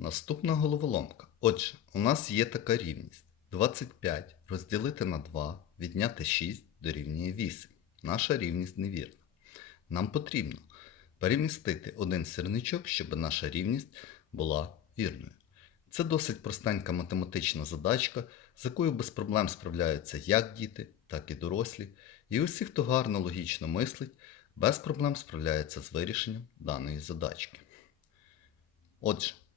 Наступна головоломка. Отже, у нас є така рівність. 25 розділити на 2, відняти 6 дорівнює 8. Наша рівність невірна. Нам потрібно перемістити один сірничок, щоб наша рівність була вірною. Це досить простенька математична задачка, з якою без проблем справляються як діти, так і дорослі. І усі, хто гарно логічно мислить, без проблем справляється з вирішенням даної задачки. Отже,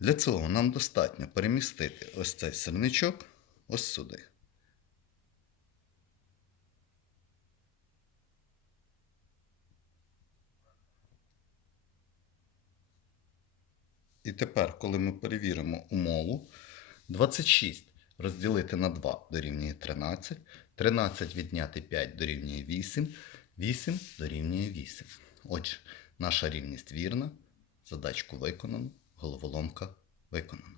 Для цього нам достатньо перемістити ось цей сирничок ось сюди. І тепер, коли ми перевіримо умову, 26 розділити на 2 дорівнює 13, 13 відняти 5 дорівнює 8, 8 дорівнює 8. Отже, наша рівність вірна, задачку виконано, головоломка виконана.